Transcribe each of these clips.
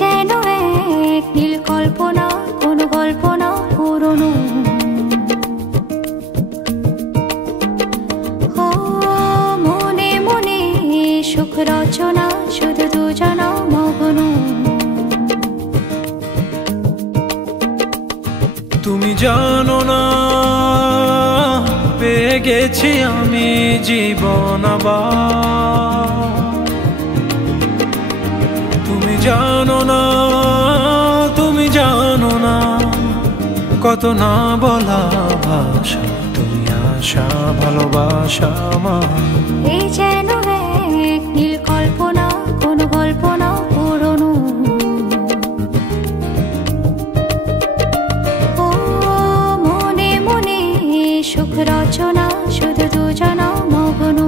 যেন এক নীল কল্পনা, কোন গল্প না পুরনো। ও মনে মনে সুখ রচনা, শুধু দুজনা মগ্ন। তুমি জানো না পেয়ে গেছি আমি জীবন আবার। তুমি জানো না, তুমি জানো না কত না বলা ভাষা, তুমি আশা ভালোবাসা আমার। এই যেন এক নীল কল্পনা, কোন গল্প না পুরনো। ও মনে মনে সুখ রচনা, শুধু দুজনা মগ্ন।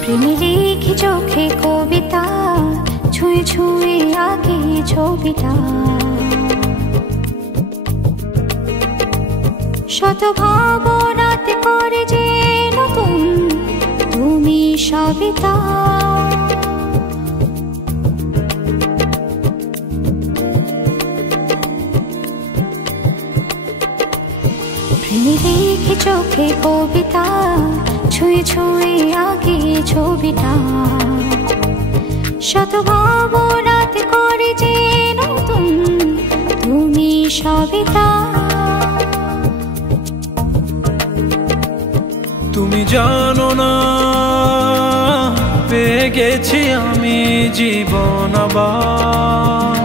প্রেমে লিখি চোখে কবিতা, ছুঁয়ে ছুঁয়ে আঁকি ছবিটা। শত ভাবনাতে করে যে নতুন তুমি সবিতা। প্রেমে লিখি চোখে কবিতা, ছুঁয়ে ছুঁয়ে আঁকি ছবিটা। শত ভাবনাতে করে যে নতুন তুমি সবিতা। তুমি জানো না পেয়ে গেছি আমি জীবন আবার।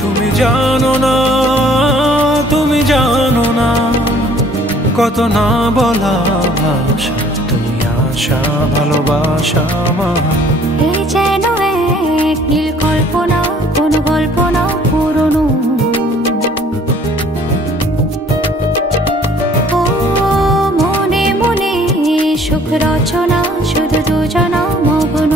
তুমি জানো না, তুমি জানো না কত না বলা ভাষা, তুমি আশা ভালোবাসা আমার। এই যেন এক নীল কল্পনা, কোন গল্প না পুরনো। ও মনে মনে সুখ রচনা, শুধু দুজনা মগ্ন।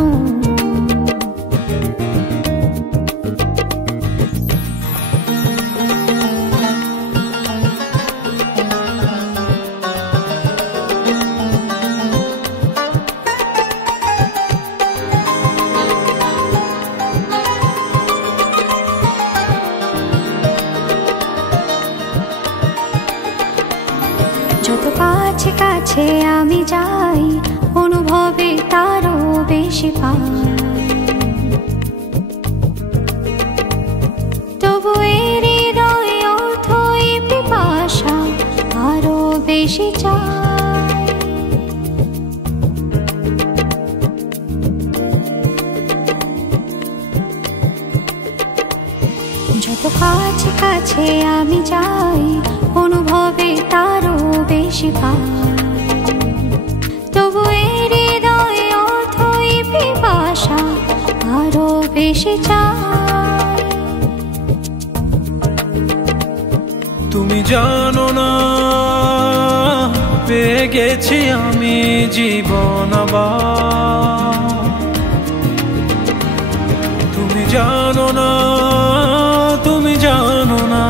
যত কাছে কাছে আমি যাই, অনুভবে তারও বেশি পাই। তবু এর হৃদয় অথই পিপাসা আরো বেশি চাই। যত কাছে কাছে আমি যাই, অনুভবে তারও বেশি পাই। তবু এর হৃদয় অথই পিপাসা আরো বেশি চাই। তুমি জানো না পেয়ে গেছি আমি জীবন আবার। তুমি জানো না, তুমি জানো না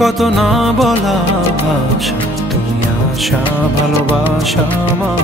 কত না বলা ভাষা, তুমি আশা ভালোবাসা আমার।